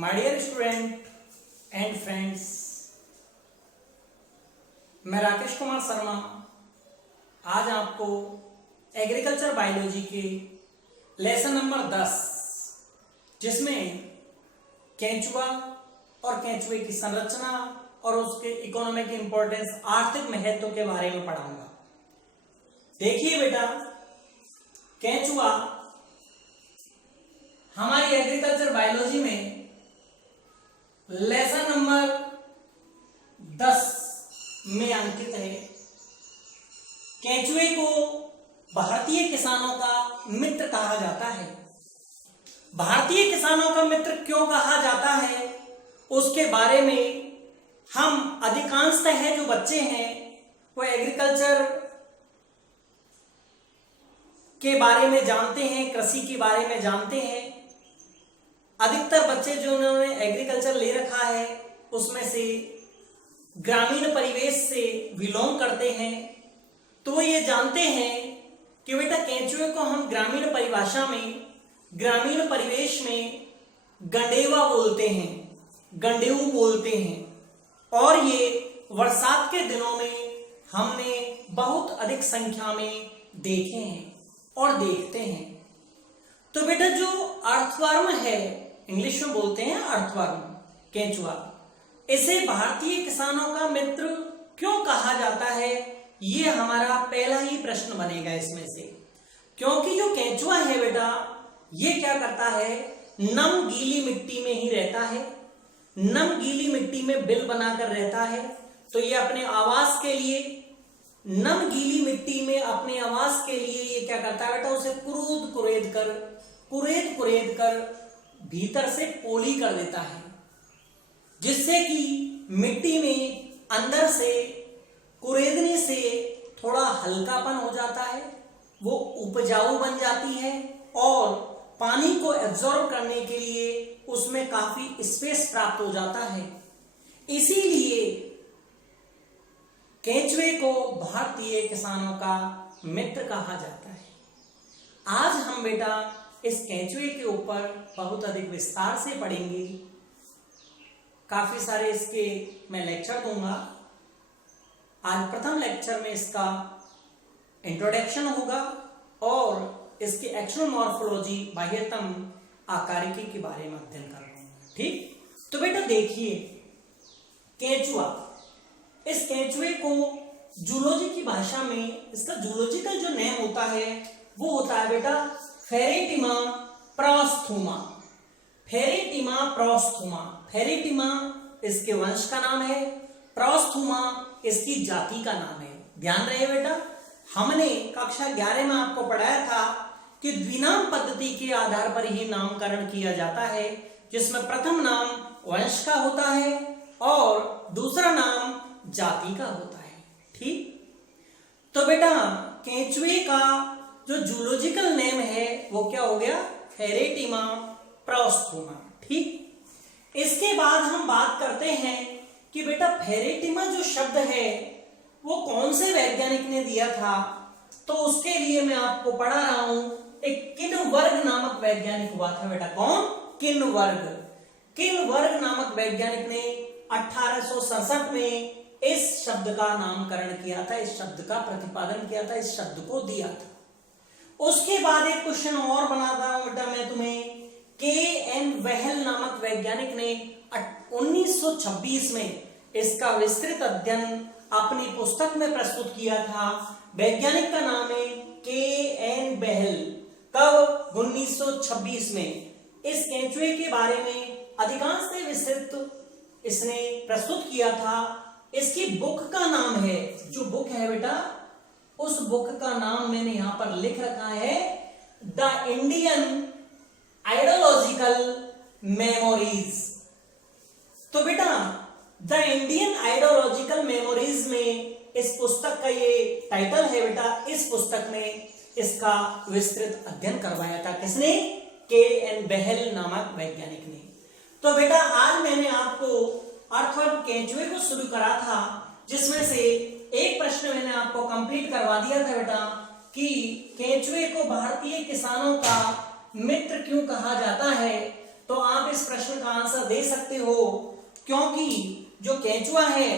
My dear student and friends, मैं राकेश कुमार शर्मा आज आपको एग्रीकल्चर बायोलॉजी के लेसन नंबर 10 जिसमें केंचुआ और केंचुए की संरचना और उसके इकोनॉमिक इंपॉर्टेंस, आर्थिक महत्व के बारे में पढ़ाऊंगा। देखिए बेटा, केंचुआ हमारी एग्रीकल्चर बायोलॉजी में लेसन नंबर 10 में अंकित है। केंचुए को भारतीय किसानों का मित्र कहा जाता है। भारतीय किसानों का मित्र क्यों कहा जाता है उसके बारे में हम अधिकांशतः जो बच्चे हैं वो एग्रीकल्चर के बारे में जानते हैं, कृषि के बारे में जानते हैं। अधिकतर बच्चे जो उन्होंने एग्रीकल्चर ले रखा है उसमें से ग्रामीण परिवेश से बिलोंग करते हैं, तो वो ये जानते हैं कि बेटा केंचुए को हम ग्रामीण परिभाषा में, ग्रामीण परिवेश में गंडेवा बोलते हैं, गंडेऊ बोलते हैं। और ये बरसात के दिनों में हमने बहुत अधिक संख्या में देखे हैं और देखते हैं। तो बेटा जो अर्थवर्म है, इंग्लिश में बोलते हैं अर्थवर्म, केंचुआ, इसे भारतीय किसानों का मित्र क्यों कहा जाता है, ये हमारा पहला ही प्रश्न बनेगा इसमें से। क्योंकि जो केंचुआ है बेटा, ये क्या करता है, नम गीली मिट्टी में ही रहता है, नम गीली मिट्टी में बिल बनाकर रहता है। तो ये अपने आवास के लिए, नम गीली मिट्टी में अपने आवास के लिए ये क्या करता है बेटा, उसे कुरेद कर भीतर से पोली कर देता है, जिससे कि मिट्टी में अंदर से कुरेदने से थोड़ा हल्कापन हो जाता है, वो उपजाऊ बन जाती है और पानी को एब्जॉर्ब करने के लिए उसमें काफी स्पेस प्राप्त हो जाता है। इसीलिए केंचुए को भारतीय किसानों का मित्र कहा जाता है। आज हम बेटा इस केंचुए के ऊपर बहुत अधिक विस्तार से पढ़ेंगे। काफी सारे इसके मैं लेक्चर दूंगा। आज प्रथम लेक्चर में इसका इंट्रोडक्शन होगा और इसकी एक्शनल मॉर्फोलॉजी, बाह्यतम आकारिकी के बारे में अध्ययन कर रहा हूं। ठीक, तो बेटा देखिए केंचुआ, इस केंचुए को जूलॉजी की भाषा में इसका जूलॉजिकल जो नेम होता है वो होता है बेटा फेरेटिमा प्रोस्थुमा। फेरेटिमा प्रोस्थुमा, फेरेटिमा इसके वंश का नाम है, प्रोस्थुमा इसकी जाति का नाम है। ध्यान रहे बेटा, हमने कक्षा 11 में आपको पढ़ाया था कि द्विनाम पद्धति के आधार पर ही नामकरण किया जाता है, जिसमें प्रथम नाम वंश का होता है और दूसरा नाम जाति का होता है। ठीक, तो बेटा केंचुए का जो जूलॉजिकल नेम है वो क्या हो गया, फेरेटिमा प्रोस्थुमा। ठीक, इसके बाद हम बात करते हैं कि बेटा फेरेटिमा जो शब्द है वो कौन से वैज्ञानिक ने दिया था। तो उसके लिए मैं आपको पढ़ा रहा हूं, एक किनवर्ग नामक वैज्ञानिक हुआ था बेटा। कौन? किनवर्ग। किनवर्ग नामक वैज्ञानिक ने 1867 में इस शब्द का नामकरण किया था, इस शब्द का प्रतिपादन किया था, इस शब्द को दिया था। उसके बाद एक क्वेश्चन और बनाता हूं बेटा मैं तुम्हें, के.एन. वेहल नामक वैज्ञानिक ने 1926 में इसका विस्तृत अध्ययन अपनी पुस्तक में प्रस्तुत किया था। वैज्ञानिक का नाम है के.एन. वेहल। कब? 1926 में। इस केंचुए के बारे में अधिकांश से विस्तृत इसने प्रस्तुत किया था। इसकी बुक का नाम है, जो बुक है बेटा, उस बुक का नाम मैंने यहां पर लिख रखा है, द इंडियन आइडियोलॉजिकल मेमोरीज। तो बेटा द इंडियन आइडियोलॉजिकल मेमोरीज में इस पुस्तक का ये टाइटल है बेटा। इस पुस्तक में इसका विस्तृत अध्ययन करवाया था किसने? के.एन. वेहल नामक वैज्ञानिक ने। तो बेटा आज मैंने आपको अर्थवर्म केंचुए को शुरू करा था, जिसमें से एक प्रश्न मैंने आपको कंप्लीट करवा दिया था बेटा कि केंचुए को भारतीय किसानों का मित्र क्यों कहा जाता है। तो आप इस प्रश्न का आंसर दे सकते हो, क्योंकि जो केंचुआ है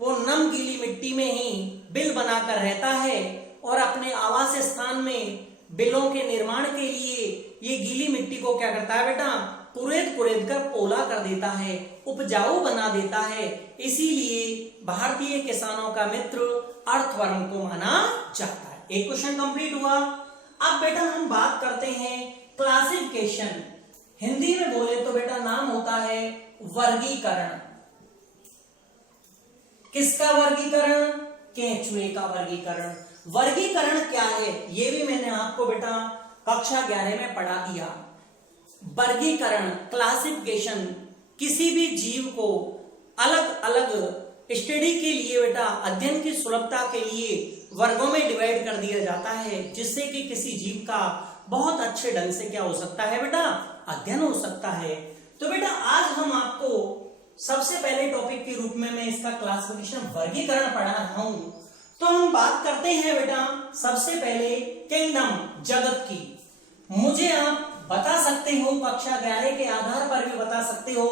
वो नम गीली मिट्टी में ही बिल बनाकर रहता है और अपने आवास स्थान में बिलों के निर्माण के लिए ये गीली मिट्टी को क्या करता है बेटा, कुरेद कुरेद कर पोला कर देता है, उपजाऊ बना देता है। इसीलिए भारतीय किसानों का मित्र अर्थवर्म को माना जाता है। एक क्वेश्चन कंप्लीट हुआ। अब बेटा हम बात करते हैं क्लासिफिकेशन। हिंदी में बोले तो बेटा नाम होता है वर्गीकरण। किसका वर्गीकरण? केंचुए का वर्गीकरण। वर्गीकरण क्या है ये भी मैंने आपको बेटा कक्षा 11 में पढ़ा दिया। वर्गीकरण, क्लासिफिकेशन, किसी भी जीव को अलग अलग स्टडी के लिए बेटा, अध्ययन की सुलभता के लिए वर्गों में डिवाइड कर दिया जाता है, जिससे कि किसी जीव का बहुत अच्छे ढंग से क्या हो सकता है बेटा, अध्ययन हो सकता है। तो बेटा आज हम आपको सबसे पहले टॉपिक के रूप में मैं इसका क्लासिफिकेशन वर्गीकरण पढ़ा रहा हूं। तो हम बात करते हैं बेटा सबसे पहले किंगडम, जगत की। मुझे आप बता सकते हो, कक्षा 11 के आधार पर भी बता सकते हो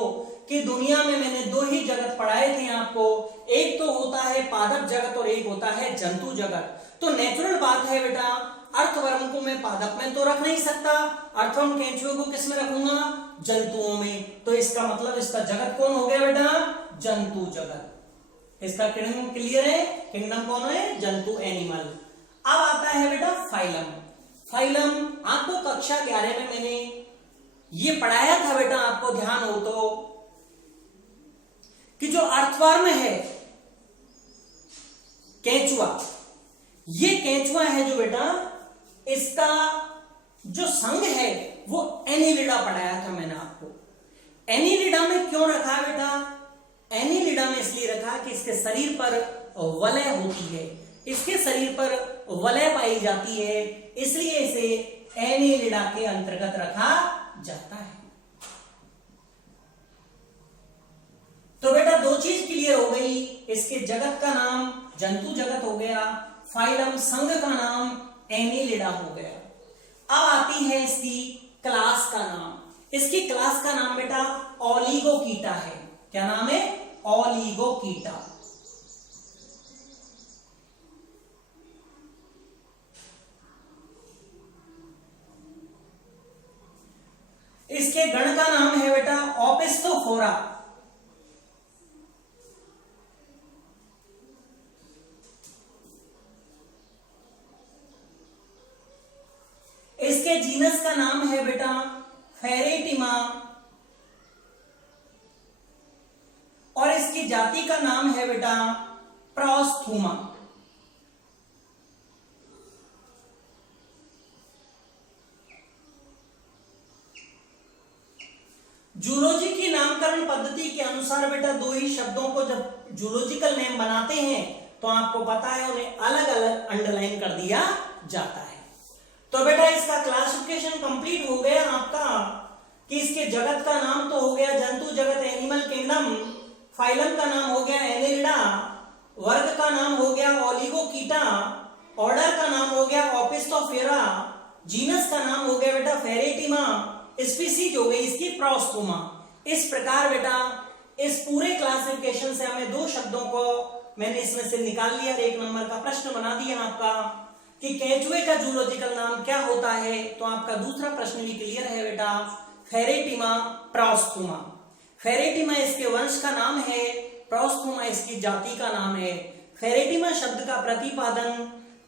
कि दुनिया में मैंने दो ही जगत पढ़ाए थे आपको, एक तो होता है पादप जगत और एक होता है जंतु जगत। तो नेचुरल बात है बेटा, अर्थवर्म को मैं पादप में तो रख नहीं सकता, अर्थवर्म केंचुए को किस में रखूंगा, जंतुओं में। तो इसका मतलब इसका जगत कौन हो गया बेटा, जंतु जगत। इसका किंगडम क्लियर है, किंगडम कौन है, जंतु, एनिमल। अब आता है बेटा फाइलम। फाइलम आपको कक्षा 11 में मैंने ये पढ़ाया था बेटा, आपको ध्यान हो तो, कि जो अर्थवर्म है केंचुआ, ये केंचुआ है जो बेटा, इसका जो संघ है वो एनिलिडा पढ़ाया था मैंने आपको। एनिलिडा में क्यों रखा है बेटा, एनिलिडा में इसलिए रखा कि इसके शरीर पर वलय होती है, इसके शरीर पर वलय पाई जाती है, इसलिए इसे एनिलिडा के अंतर्गत रखा जाता है। तो बेटा दो चीज क्लियर हो गई, इसके जगत का नाम जंतु जगत हो गया, फाइलम संघ का नाम एनिलिडा हो गया। अब आती है इसकी क्लास का नाम। इसकी क्लास का नाम बेटा ओलिगोकीटा है। क्या नाम है, ओलिगोकीटा। इसके गण का नाम है बेटा ओपिस्थोफोरा। इसके जीनस का नाम है बेटा फेरेटिमा और इसकी जाति का नाम है बेटा प्रोस्थुमा। जूलॉजी की नामकरण पद्धति के अनुसार बेटा दो ही शब्दों को जब जूलॉजिकल नेम बनाते हैं तो आपको पता है उन्हें अलग अलग अंडरलाइन कर दिया जाता है। तो बेटा इसका क्लासिफिकेशन कंप्लीट हो गया आपका, कि इसके जगत का नाम तो हो गया जंतु जगत, एनिमल किंगडम, फाइलम का नाम हो गया एनिलिडा, वर्ग का नाम हो गया ओलिगोकीटा, ऑर्डर का नाम हो गया ओपिस्थोफोरा, जीनस का नाम हो गया बेटा फेरेटिमा, स्पीसीज हो गई इसकी प्रोस्थुमा। इस प्रकार बेटा इस पूरे क्लासिफिकेशन से हमें दो शब्दों को मैंने इसमें से निकाल लिया, एक नंबर का प्रश्न बना दिया आपका कि केंचुए का जूलॉजिकल नाम क्या होता है। तो आपका दूसरा प्रश्न भी क्लियर है बेटा, फेरेटिमा प्रोस्थुमा। फेरेटिमा इसके वंश का नाम है, प्रोस्थुमा इसकी जाति का नाम है। फेरेटिमा शब्द का प्रतिपादन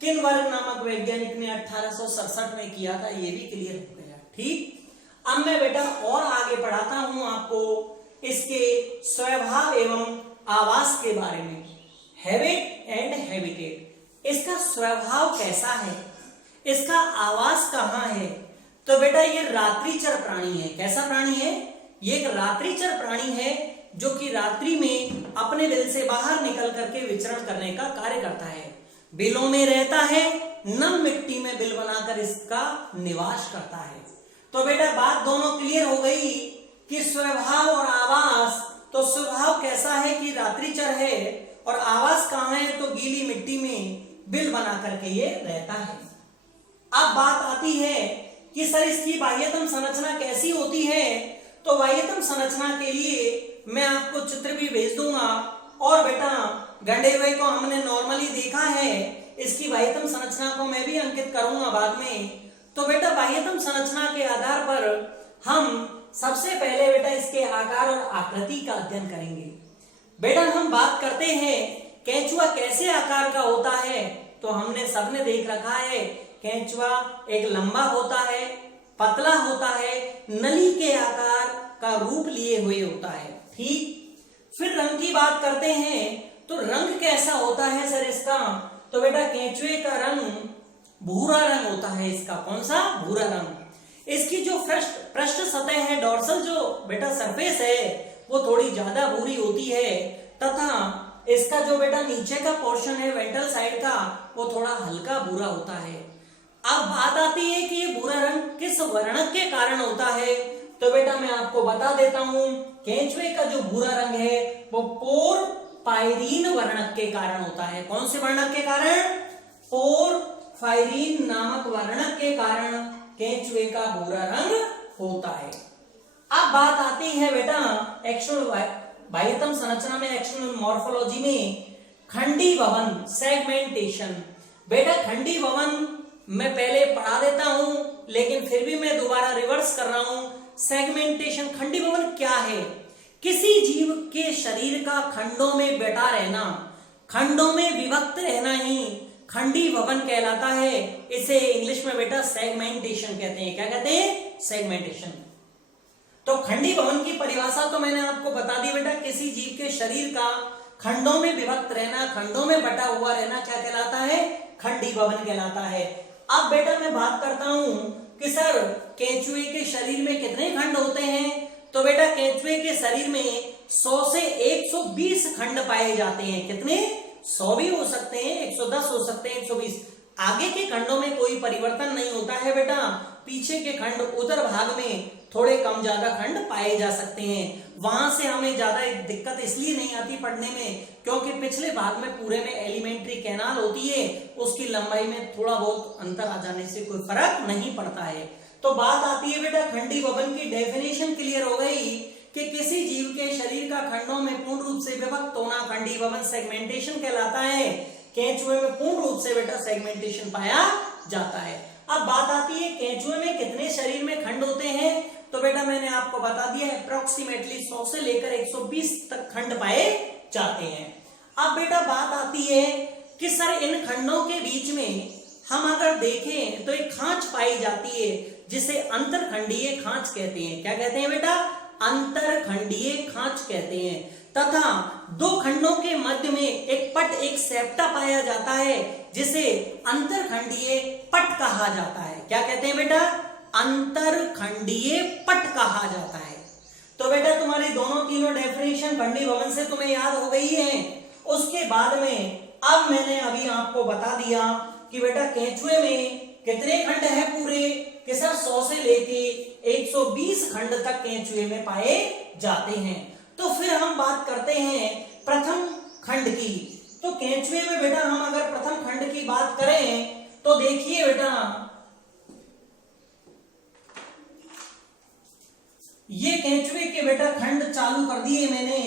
किनबर्ग नामक वैज्ञानिक ने 1867 में किया था, ये भी क्लियर हो गया। ठीक, अब मैं बेटा और आगे पढ़ाता हूं आपको इसके स्वभाव एवं आवास के बारे में, हैबिट एंड हैबिटेट। इसका स्वभाव कैसा है, इसका आवास कहाँ है। तो बेटा ये रात्रिचर प्राणी है। कैसा प्राणी है, ये एक रात्रिचर प्राणी है जो कि रात्रि में अपने दिल से बाहर निकल करके विचरण करने का कार्य करता है। बिलों में रहता है, नम मिट्टी में बिल बनाकर इसका निवास करता है। तो बेटा बात दोनों क्लियर हो गई कि स्वभाव और आवास। तो स्वभाव कैसा है कि रात्रिचर है और आवास कहाँ है, तो गीली मिट्टी में बिल बना करके ये रहता है। अब बात आती है कि सर इसकी बाह्यतम संरचना कैसी होती है। तो बाह्यतम संरचना के लिए मैं आपको चित्र भी भेज दूंगा। और बेटा गंडेवय को हमने नॉर्मली देखा है, इसकी बाह्यतम संरचना को मैं भी अंकित करूंगा बाद में। तो बेटा बाह्यतम संरचना के आधार पर हम सबसे पहले बेटा इसके आकार और आकृति का अध्ययन करेंगे। बेटा हम बात करते हैं केंचुआ कैसे आकार का होता है, तो हमने सबने देख रखा है केंचुआ एक लंबा होता है, पतला होता है, नली के आकार का रूप लिए हुए होता है। ठीक, फिर रंग की बात करते हैं तो रंग कैसा होता है सर इसका, तो बेटा केंचुए का रंग भूरा रंग होता है। इसका कौन सा? भूरा रंग। इसकी जो पृष्ठ सतह है, डोर्सल जो बेटा सरफेस है, वो थोड़ी ज्यादा भूरी होती है, तथा इसका जो बेटा नीचे का पोर्शन है वेंट्रल साइड का, वो थोड़ा हल्का भूरा होता है। अब बात आती है कि ये भूरा रंग किस वर्णक के कारण होता है, तो बेटा मैं आपको बता देता हूं, केंचुए का जो भूरा रंग है वो पोरफायरीन वर्णक के कारण होता है। कौन से वर्णक के कारण? पोरफायरीन नामक वर्णक के कारण केंचुए का भूरा रंग होता है। अब बात आती है बेटा एक्सटर्नल बाह्यतम संरचना में, एक्सटर्नल मॉर्फोलॉजी में खंडी भवन सेगमेंटेशन। बेटा खंडी भवन मैं पहले पढ़ा देता हूं, लेकिन फिर भी मैं दोबारा रिवर्स कर रहा हूं। सेगमेंटेशन, खंडी भवन क्या है? किसी जीव के शरीर का खंडों में बटा रहना, खंडों में विभक्त रहना ही खंडी भवन कहलाता है। इसे इंग्लिश में बेटा सेगमेंटेशन कहते हैं। क्या कहते हैं? सेगमेंटेशन। तो खंडी भवन की परिभाषा तो मैंने आपको बता दी बेटा, किसी जीव के शरीर का खंडों में विभक्त रहना, खंडों में बटा हुआ रहना क्या कहलाता है? खंडी भवन कहलाता है। अब बेटा मैं बात करता हूं कि सर केंचुए के शरीर में कितने खंड होते हैं, तो बेटा केंचुए के शरीर में 100 से 120 खंड पाए जाते हैं। कितने? 100 भी हो सकते हैं, 110 हो सकते हैं, 120। आगे के खंडों में कोई परिवर्तन नहीं होता है बेटा, पीछे के खंड उदर भाग में थोड़े कम ज्यादा खंड पाए जा सकते हैं। वहां से हमें ज्यादा दिक्कत इसलिए नहीं आती पढ़ने में, क्योंकि पिछले भाग में पूरे में एलिमेंट्री कैनाल होती है, उसकी लंबाई में थोड़ा बहुत अंतर आ जाने से कोई फर्क नहीं पड़ता है। तो बात आती है बेटा खंडी भवन की डेफिनेशन क्लियर हो गई कि किसी जीव के शरीर का खंडों में पूर्ण रूप से विभक्त होना खंडी भवन सेगमेंटेशन कहलाता है। केंचुए में पूर्ण रूप से बेटा सेगमेंटेशन पाया जाता है। अब बात आती है केंचुए में कितने शरीर में खंड होते हैं, तो बेटा मैंने आपको बता दिया है अप्रोक्सीमेटली 100 से लेकर 120 तक खंड पाए जाते हैं। अब बेटा बात आती है कि सर इन खंडों के बीच में हम अगर देखें तो एक खांच पाई जाती है, जिसे अंतरखंडीय खांच कहते हैं। क्या कहते हैं बेटा? अंतरखंडीय खांच कहते हैं। तथा दो खंडों के मध्य में एक पट, एक सेप्टा पाया जाता है, जिसे अंतरखंडीय पट कहा जाता है। क्या कहते हैं बेटा? अंतरखंडीय पट कहा जाता है। तो बेटा तुम्हारी दोनों तीनों डेफिनेशन खंडी भवन से तुम्हें याद हो गई है। उसके बाद में अब मैंने अभी आपको बता दिया कि बेटा केंचुए में कितने खंड है पूरे, कि सर 100 से लेके 120 खंड तक केंचुए में पाए जाते हैं। तो फिर हम बात करते हैं प्रथम खंड की। तो केंचुए में बेटा हम अगर प्रथम खंड की बात करें तो देखिए बेटा, ये केंचुए के बेटा खंड चालू कर दिए मैंने।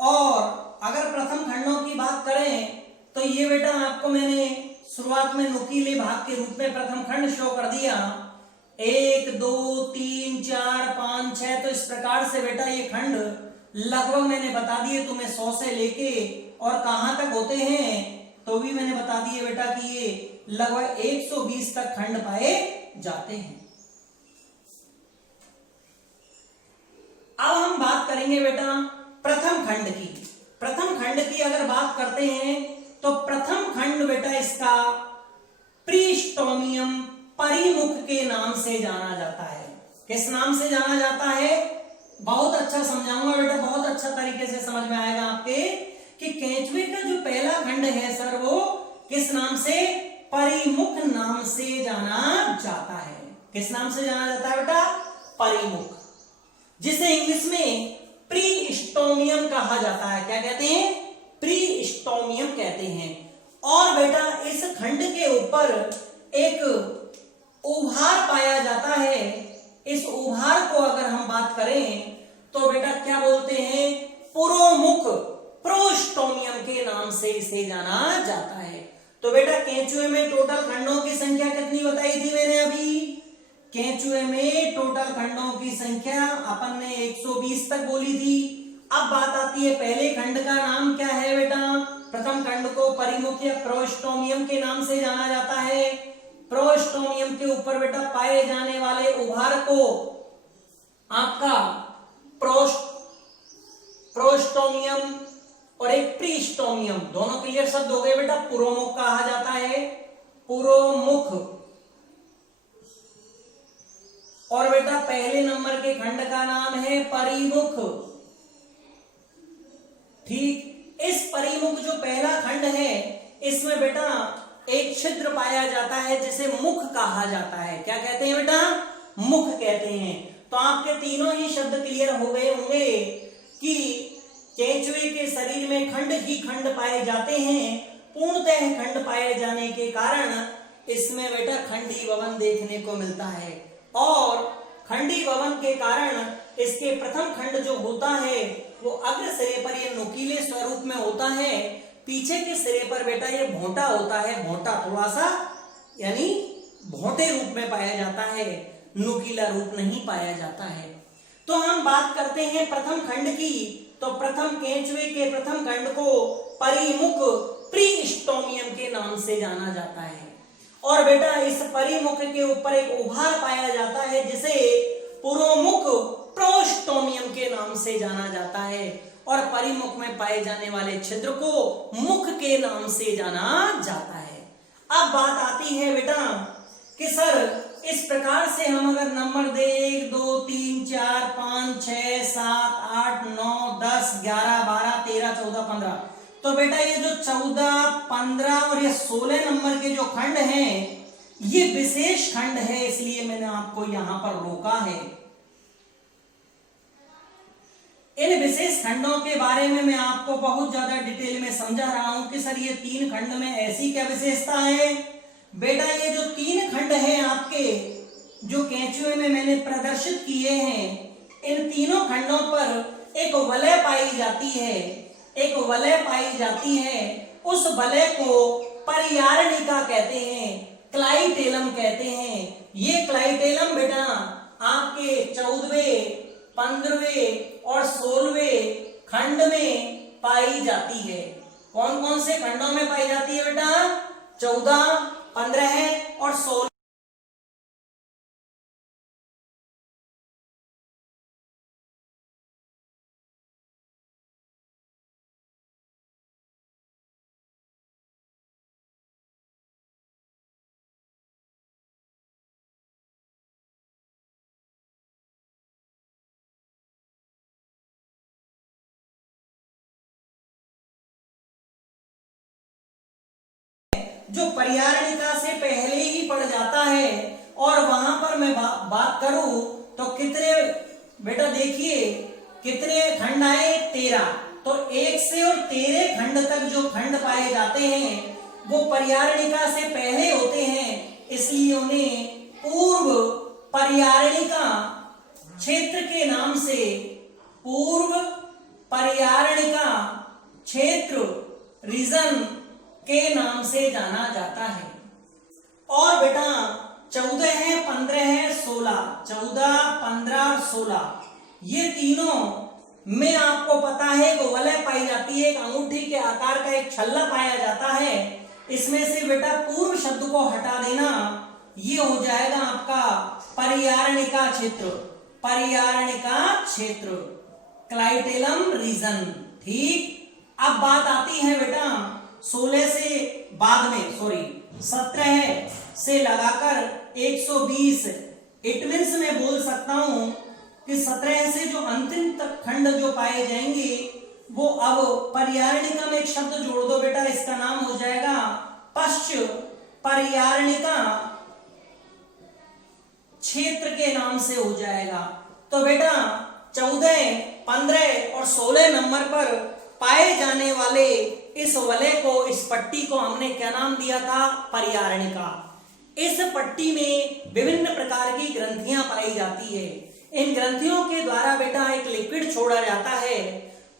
और अगर प्रथम खंडों की बात करें तो ये बेटा आपको मैंने शुरुआत में नुकीले भाग के रूप में प्रथम खंड शो कर दिया। 1 2 3 4 5 6। तो इस प्रकार से बेटा ये खंड लगभग मैंने बता दिए तुम्हें 100 से लेके और कहां तक होते हैं, तो भी मैंने बता दिए बेटा कि ये लगभग 120 तक खंड पाए जाते हैं। अब हम बात करेंगे बेटा प्रथम खंड की। प्रथम खंड की अगर बात करते हैं तो प्रथम खंड बेटा इसका प्रीस्टोमियम परिमुख के नाम से जाना जाता है। किस नाम से जाना जाता है? बहुत अच्छा समझाऊंगा बेटा, बहुत अच्छा तरीके से समझ में आएगा आपके कि केंचुए का जो पहला खंड है सर वो किस नाम से? परिमुख नाम से जाना जाता है। किस नाम से जाना जाता है बेटा? परिमुख, जिसे इंग्लिश में प्रीस्टोमियम कहा जाता है। क्या कहते हैं? प्रीस्टोमियम कहते हैं। और बेटा इस खंड के ऊपर एक उभार पाया जाता है, इस उभार को अगर हम बात करें तो बेटा क्या बोलते हैं, पुरोमुख प्रोस्टोमियम के नाम से इसे जाना जाता है। तो बेटा केंचुए में टोटल खंडों की संख्या कितनी बताई थी मैंने अभी, केंचुए में टोटल खंडों की संख्या अपन ने 120 तक बोली थी। अब बात आती है पहले खंड का नाम क्या है बेटा, प्रथम खंड को परिमुख या प्रोस्टोमियम के नाम से जाना जाता है। प्रोस्टोमियम के ऊपर बेटा पाए जाने वाले उभार को आपका प्रोस्टोमियम और एक प्रीस्टोमियम, दोनों क्लियर शब्द हो गए बेटा, पुरोमुख कहा जाता है, पुरोमुख। और बेटा पहले नंबर के खंड का नाम है परिमुख। ठीक, इस परिमुख जो पहला खंड है इसमें बेटा एक छिद्र पाया जाता है जिसे मुख कहा जाता है। क्या कहते हैं बेटा, मुख कहते हैं। तो आपके तीनों ही शब्द क्लियर हो गए होंगे कि केंचुए के शरीर में खंड ही खंड पाए जाते हैं। पूर्णतः खंड पाए जाने के कारण इसमें बेटा खंडी भवन देखने को मिलता है, और खंडी भवन के कारण इसके प्रथम खंड जो होता है वो अग्र सिरे पर ये नुकीले स्वरूप में होता है, पीछे के सिरे पर बेटा ये भोंटा होता है, भोंटा थोड़ा सा यानी भोंटे रूप में पाया जाता है, नुकीला रूप नहीं पाया जाता है। तो हम बात करते हैं प्रथम खंड की, तो प्रथम केंचुए के प्रथम खंड को परिमुख प्रीस्टोमियम के नाम से जाना जाता है। और बेटा इस परिमुख के ऊपर एक उभार पाया जाता है जिसे पुरोमुख प्रोस्टोमियम के नाम से जाना जाता है, और परिमुख में पाए जाने वाले छिद्र को मुख के नाम से जाना जाता है। अब बात आती है बेटा कि सर इस प्रकार से हम अगर नंबर दे 1 2 3 4 5 6 7 8 9 10 11 12 13 14 15, तो बेटा ये जो 14 15 और ये 16 नंबर के जो खंड हैं ये विशेष खंड है, इसलिए मैंने आपको यहां पर रोका है। इन विशेष खंडों के बारे में मैं आपको बहुत ज्यादा डिटेल में समझा रहा हूं कि सर ये 3 खंड में ऐसी क्या विशेषता है। बेटा ये जो 3 खंड हैं आपके जो केंचुए में मैंने प्रदर्शित किए हैं, इन तीनों खंडों पर एक वलय पाई जाती है, एक वलय पाई जाती है। उस वलय को परियारणिका कहते हैं, क्लाइटेलम कहते हैं। ये क्लाइटेलम बेटा आपके 14वें 15वें और 16वें खंड में पाई जाती है। कौन कौन से खंडों में पाई जाती है बेटा, 14 15 और 16। जो परियारणिका से पहले ही पड़ जाता है, और वहां पर मैं बात करूं तो कितने बेटा देखिए कितने खंड आए, 13। तो 1 से और 13 खंड तक जो खंड पाए जाते हैं वो परियारणिका से पहले होते हैं, इसलिए उन्हें पूर्व परियारणिका क्षेत्र के नाम से, पूर्व परियारणिका क्षेत्र रीजन के नाम से जाना जाता है। और बेटा 14 है 15 है 16, 14 15 और 16 ये तीनों में आपको पता है कि वलय पाई जाती है, एक अंगूठी के आकार का एक छल्ला पाया जाता है। इसमें से बेटा पूर्व शब्द को हटा देना, ये हो जाएगा आपका परियारणिका क्षेत्र, परियारणिका क्षेत्र, क्लाइटेलम रीजन। ठीक, अब बात आती है बेटा 16 से बाद में 17 से लगाकर 120, इट मीन्स मैं बोल सकता हूं कि 17 से जो अंतिम तक खंड जो पाए जाएंगे वो, अब परियारणिका में एक शब्द जोड़ दो बेटा, इसका नाम हो जाएगा पश्च परियारणिका क्षेत्र के नाम से हो जाएगा। तो बेटा 14 15 और 16 नंबर पर पाए जाने वाले इस वलय को, इस पट्टी को हमने क्या नाम दिया था, परियारणिका। इस पट्टी में विभिन्न प्रकार की ग्रंथियां पाई जाती है। इन ग्रंथियों के द्वारा बेटा एक लिक्विड छोड़ा जाता है,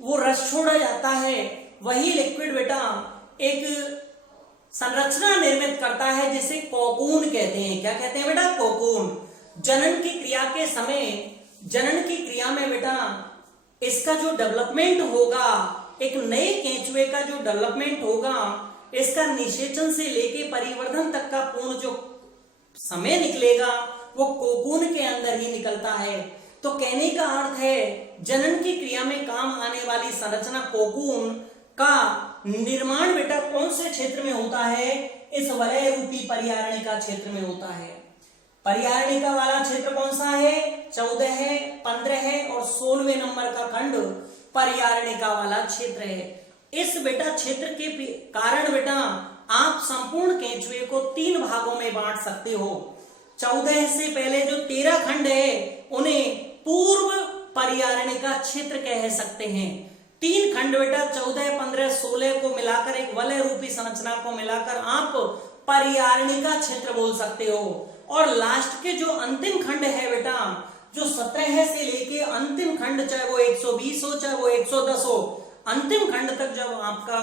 वो रस छोड़ा जाता है। वही लिक्विड बेटा एक संरचना निर्मित करता है जिसे कोकून कहते हैं। क्या कहते हैं बेटा? कोकून। जनन की क्रिया के समय, जनन की क्रिया में बेटा इसका जो डेवलपमेंट होगा, एक नए केंचुए का जो डेवलपमेंट होगा, इसका निषेचन से लेके परिवर्धन तक का पूर्ण जो समय निकलेगा वो कोकून के अंदर ही निकलता है। तो कहने का अर्थ है जनन की क्रिया में काम आने वाली संरचना कोकून का निर्माण बेटा कौन से क्षेत्र में होता है? इस वलय रूपी परियारणिका क्षेत्र में होता है। परियारणिका वाला क्षेत्र कौन सा है? 14 है, 15 है और 16वें नंबर का खंड परियारणिका वाला क्षेत्र है। इस बेटा क्षेत्र के कारण बेटा आप संपूर्ण केंचुए को 3 भागों में बांट सकते हो। 14 से पहले जो 13 खंड है उन्हें पूर्व परियारणिका क्षेत्र कह सकते हैं। 3 खंड बेटा 14, 15, 16 को मिलाकर एक वलय रूपी संरचना को मिलाकर आप परियारणिका क्षेत्र बोल सकते हो। और लास्ट के जो अंतिम खंड है बेटा, जो 17 से लेके अंतिम खंड, चाहे वो 120 हो चाहे वो 110 हो, अंतिम खंड तक जब आपका,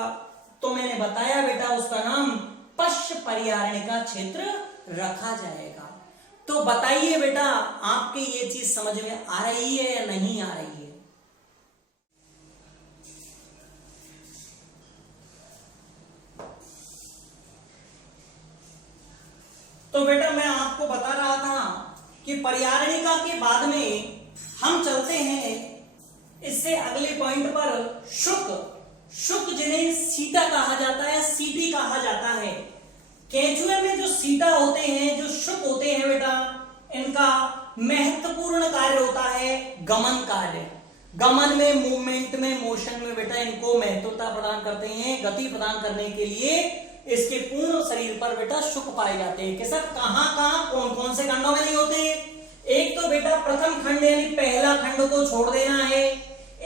तो मैंने बताया बेटा उसका नाम पश्च परियारणिका क्षेत्र रखा जाएगा। तो बताइए बेटा आपके ये चीज समझ में आ रही है या नहीं आ रही है? तो बेटा मैं आपको बता रहा था कि परियारणिका के बाद में हम चलते हैं इससे अगले पॉइंट पर, शुक। शुक जिन्हें सीटा कहा जाता है, सीटी कहा जाता है। केंचुए में जो सीटा होते हैं, जो शुक होते हैं बेटा, इनका महत्वपूर्ण कार्य होता है गमन कार्य। गमन में, मूवमेंट में, मोशन में बेटा इनको महत्वता प्रदान करते हैं। गति प्रदान करने के लिए इसके पूर्ण शरीर पर बेटा शुक पाए जाते हैं। कैसा, कहां कहां, कौन कौन से खंडों में नहीं होते? एक तो बेटा प्रथम खंड यानी पहला खंड को छोड़ देना है,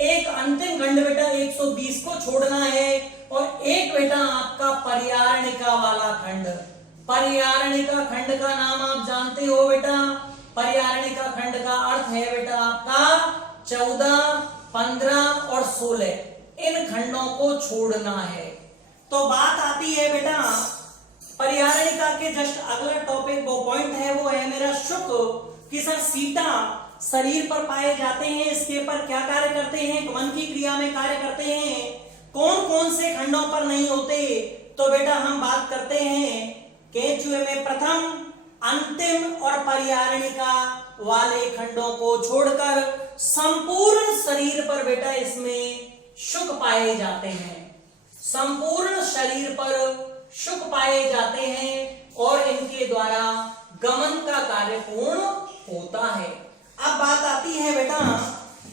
एक अंतिम खंड बेटा 120 को छोड़ना है, और एक बेटा आपका परियारणिका वाला खंड। परियारणिका खंड का नाम आप जानते हो बेटा। परियारणिका खंड का अर्थ है बेटा आपका 14, 15 और 16, इन खंडों को छोड़ना है। तो बात आती है बेटा परियारणिका के जस्ट अगला टॉपिक, वो पॉइंट है, वो है मेरा शुक। कि सर सीटा शरीर पर पाए जाते हैं, इसके पर क्या कार्य करते हैं? गमन की क्रिया में कार्य करते हैं। कौन कौन से खंडों पर नहीं होते? तो बेटा हम बात करते हैं केंचुए में प्रथम, अंतिम और परियारणिका वाले खंडों को छोड़कर संपूर्ण शरीर पर बेटा इसमें शुक पाए जाते हैं। संपूर्ण शरीर पर शुक पाए जाते हैं और इनके द्वारा गमन का कार्य पूर्ण होता है। अब बात आती है बेटा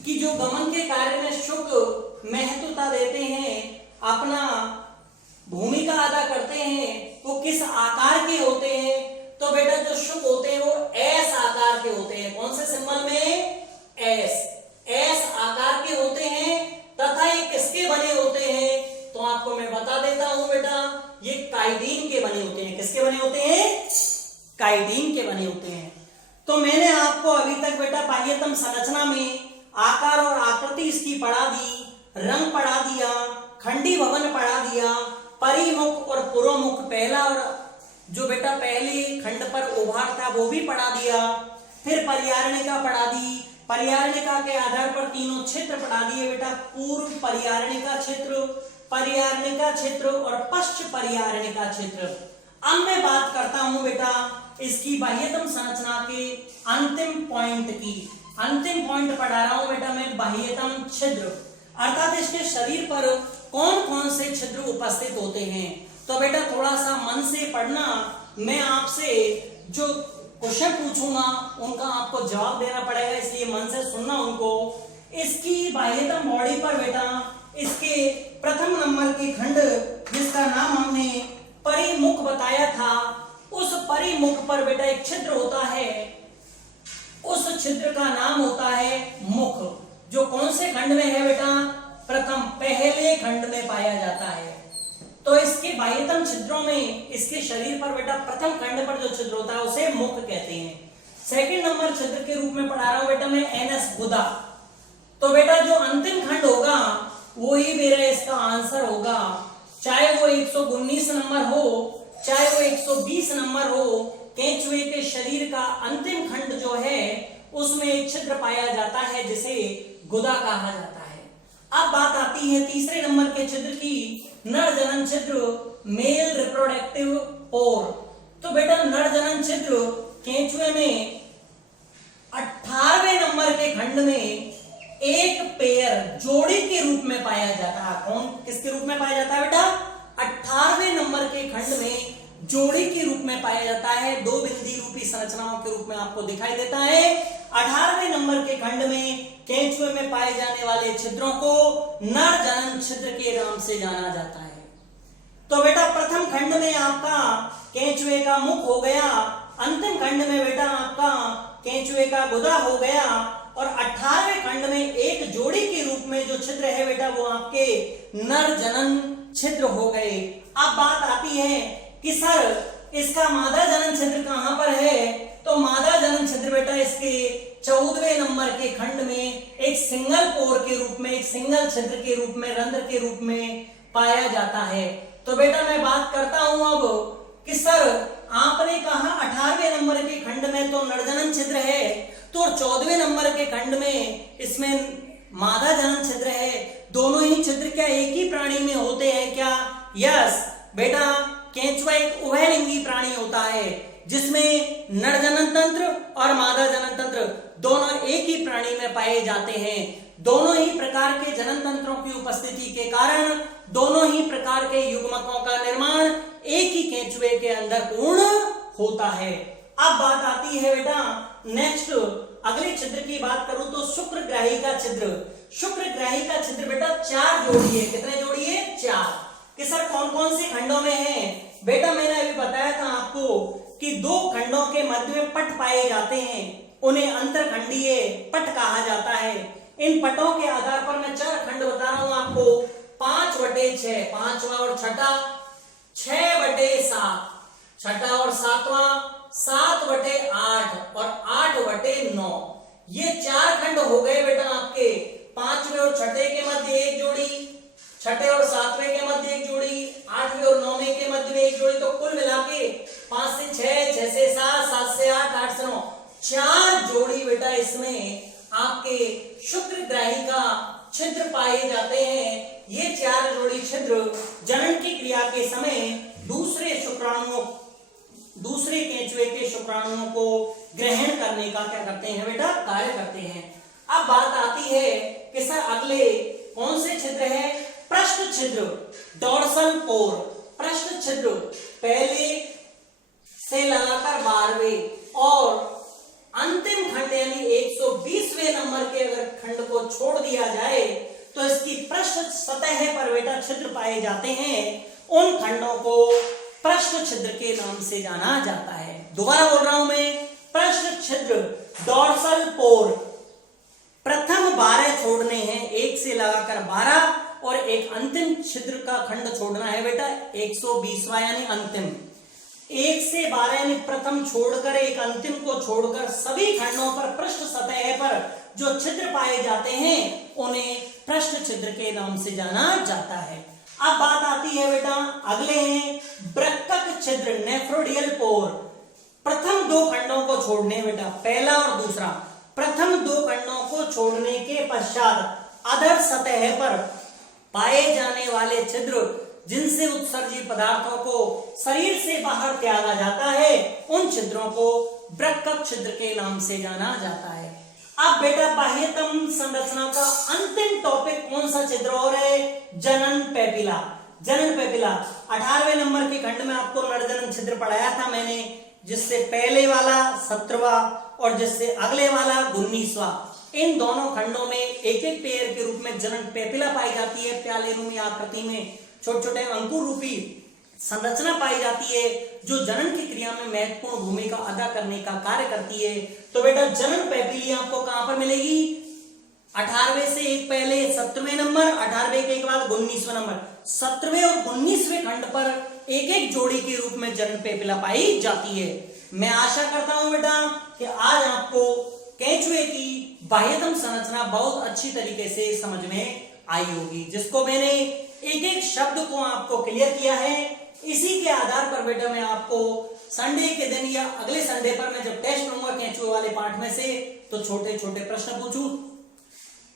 कि जो गमन के कार्य में शुक महत्वता देते हैं, अपना भूमिका अदा करते हैं, वो किस आकार के होते हैं? तो बेटा जो शुक होते हैं वो एस आकार के होते हैं। कौन से सिंबल में? एस आकार के होते हैं। तथा ये किसके बने होते हैं? तो आपको मैं बता देता हूं बेटा, ये काइटिन के बने होते हैं। किसके बने होते हैं? काइटिन के बने होते हैं। तो मैंने आपको अभी तक बेटा बाह्यतम संरचना में आकार और आकृति इसकी पढ़ा दी, रंग पढ़ा दिया, खंडी भवन पढ़ा दिया, परिमुख और पुरोमुख पहला और जो बेटा पहले खंड पर उभार था वो भी पढ़ा दिया। फिर परियारणिका पढ़ा दी। परियारणिका के आधार पर तीनों क्षेत्र पढ़ा दिए बेटा, पूर्व परियारणिका क्षेत्र, परियारणिका क्षेत्र और पश्च परियारणिका क्षेत्र। अब मैं बात करता हूं बेटा इसकी बाह्यतम संरचना के अंतिम पॉइंट की। अंतिम पॉइंट पढ़ा रहा हूं बेटा मैं, बाह्यतम छिद्र, अर्थात इसके शरीर पर कौन कौन से छिद्र उपस्थित होते हैं। तो बेटा थोड़ा सा मन से पढ़ना, मैं आपसे जो क्वेश्चन पूछूंगा उनका आपको जवाब देना पड़ेगा, इसलिए मन से सुनना उनको। इसकी बाह्यतम बॉडी पर बेटा इसके प्रथम नंबर के खंड जिसका नाम हमने परिमुख बताया था, उस परिमुख पर बेटा एक छिद्र होता है, उस छिद्र का नाम होता है मुख, जो कौन से खंड में है बेटा? प्रथम, पहले खंड में पाया जाता है। तो तो इसके बाह्यतम छिद्रों में इसके शरीर पर बेटा प्रथम खंड पर जो छिद्र होता है उसे मुख कहते हैं। सेकंड नंबर छिद्र के रूप में पढ़ा रहा हूं बेटा मैं एनस गुदा। तो बेटा जो अंतिम खंड होगा वो ही मेरा इसका आंसर होगा, चाहे वो 119 नंबर हो चाहे वो 120 नंबर हो। केंचुए के शरीर का अंतिम खंड जो है उसमें एक छिद्र पाया जाता है जिसे गुदा कहा जाता है। अब बात आती है तीसरे नंबर के छिद्र की, नर जनन छिद्र, मेल रिप्रोडक्टिव पोर। तो बेटा नर जनन छिद्र केंचुए में 18वें नंबर के खंड में एक पेयर जोड़ी के रूप में पाया जाता है। कौन किसके रूप में पाया जाता है बेटा? 18वें नंबर के खंड में जोड़ी के रूप में पाया जाता है। दो बिंदी रूपी संरचनाओं के रूप में आपको दिखाई देता है। 18वें नंबर के खंड में केंचुए में पाए जाने वाले छिद्रों को नर जनन छिद्र के नाम से जाना जाता है। तो बेटा प्रथम खंड में आपका केंचुए का मुख हो गया, अंतिम खंड में बेटा आपका केंचुए का गुदा हो गया और 18वें खंड में एक जोड़ी के रूप में जो छिद्र है बेटा वो आपके नर जनन छिद्र हो गए। अब बात आती है कि सर इसका मादा जनन छिद्र कहां पर है? तो मादा जनन छिद्र बेटा इसके 14वें नंबर के खंड में एक सिंगल पोर के रूप में, एक सिंगल छिद्र के रूप में, रंध्र के रूप में पाया जाता है। तो बेटा मैं बात करता हूं अब कि सर आपने कहा 18वें नंबर के खंड में तो नरजनन छिद्र है, तो 14वें नंबर के खंड में इसमें मादा जनन छिद्र है। दोनों ही छिद्र क्या एक ही प्राणी में होते हैं क्या? यस बेटा, केंचुआ एक उभयलिंगी प्राणी होता है जिसमें नर जनन तंत्र और मादा जनन तंत्र दोनों एक ही प्राणी में पाए जाते हैं। दोनों ही प्रकार के जनन तंत्रों की उपस्थिति के कारण दोनों ही प्रकार के युग्मकों का निर्माण एक ही केंचुए के अंदर पूर्ण होता है। अब बात आती है बेटा नेक्स्ट अगले छिद्र की बात करूं तो शुक्रग्राही का छिद्र। शुक्रग्राही का छिद्र बेटा 4 जोड़ी है। कितने जोड़ी है? 4। कि सर कौन कौन से खंडों में है? बेटा मैंने अभी बताया था आपको कि 2 खंडों के मध्य में पट पाए जाते हैं, उन्हें अंतरखंडीय पट कहा जाता है। इन पटों के आधार पर मैं 4 खंड बता रहा हूं आपको। 5/6, पांचवा और छठा, 6/7, छठा और सातवां, 7/8 और 8/9। ये 4 खंड हो गए बेटा आपके। 5वें और छठे के मध्य एक जोड़ी, छठे और 7वें के मध्य एक जोड़ी, 8वें और 9वें के मध्य में एक जोड़ी। तो कुल मिला के 5 से 6, 6 से 7, 7 से 8, 8 से 9, 4 जोड़ी बेटा इसमें आपके शुक्रग्राही का छिद्र पाए जाते हैं। ये 4 जोड़ी छिद्र जनन की क्रिया के समय दूसरे केंचुए के शुक्राणुओं को ग्रहण करने का क्या करते हैं बेटा? कार्य करते हैं। अब बात आती है कि सर अगले कौन से छिद्र है? पृष्ठ छिद्र, डोर्सल पोर। पृष्ठ छिद्र पहले से लगाकर 12वें और अंतिम खंड यानी 120वें नंबर के अगर खंड को छोड़ दिया जाए तो इसकी पृष्ठ सतह पर बेटा छिद्र पाए जाते हैं। उन खंडों को पृष्ठ छिद्र के नाम से जाना जाता है। दोबारा बोल रहा हूं मैं, पृष्ठ छिद्र डोर्सल पोर प्रथम 12 छोड़ने हैं, 1 से लगाकर 12, और एक अंतिम छिद्र का खंड छोड़ना है बेटा 120वां यानी अंतिम। 1 से 12 यानी प्रथम छोड़कर एक अंतिम को छोड़कर सभी खंडों पर पृष्ठ सतह पर जो छिद्र पाए जाते हैं उन्हें पृष्ठ छिद्र के नाम से जाना जाता है। अब बात आती है बेटा अगले हैं वृक्कक छिद्र, नेफ्रोडियल पोर। प्रथम 2 खंडों को छोड़ने बेटा, पहला और दूसरा। प्रथम 2 खंडों को छोड़ने के पश्चात अधर सतह पर पाए जाने वाले छिद्र जिनसे उत्सर्जी पदार्थों को शरीर से बाहर त्यागा जाता है उन छिद्रों को वृक्कक छिद्र के नाम से जाना जाता है। अब बेटा बाह्यतम संरचना का अंतिम टॉपिक कौन सा छिद्र और है? जनन पेपिला। जनन पेपिला 18वें नंबर के खंड में आपको नरजनन छिद्र पढ़ाया था मैंने, जिससे पहले वाला 17वां और जिससे अगले वाला 19वां। इन दोनों खंडों में एक एक पेयर के रूप में जनन पेपिला पाई जाती है। प्याले रूमी आकृति में छोटे छोटे अंकुर रूपी संरचना पाई जाती है जो जनन की क्रिया में महत्वपूर्ण भूमिका अदा करने का कार्य करती है। तो बेटा जनन पेपिली आपको कहां पर मिलेगी? 18वें से एक पहले 17वें नंबर, 18वें के एक बाद 19वें नंबर, 17वें और 19वें खंड पर एक एक जोड़ी के रूप में जन्म पेपिला पाई जाती है। मैं आशा करता हूं बेटा कि आज आपको केंचुए की बाह्यतम संरचना बहुत अच्छी तरीके से समझ में आई होगी, जिसको मैंने एक एक शब्द को आपको क्लियर किया है। इसी के आधार पर बेटा मैं आपको संडे के दिन या अगले संडे पर मैं जब टेस्ट लूंगा केंचुए वाले पार्ट में से, तो छोटे छोटे प्रश्न पूछूं,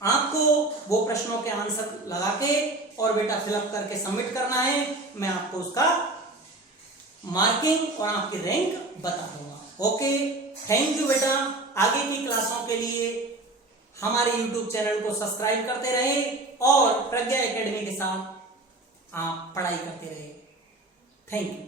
आपको वो प्रश्नों के आंसर लगा के और बेटा फिलअप करके सबमिट करना है। मैं आपको उसका मार्किंग और आपकी रैंक बता दूंगा। ओके, थैंक यू बेटा। आगे की क्लासों के लिए हमारे YouTube चैनल को सब्सक्राइब करते रहे और प्रज्ञा एकेडमी के साथ आप पढ़ाई करते रहे। Thank you.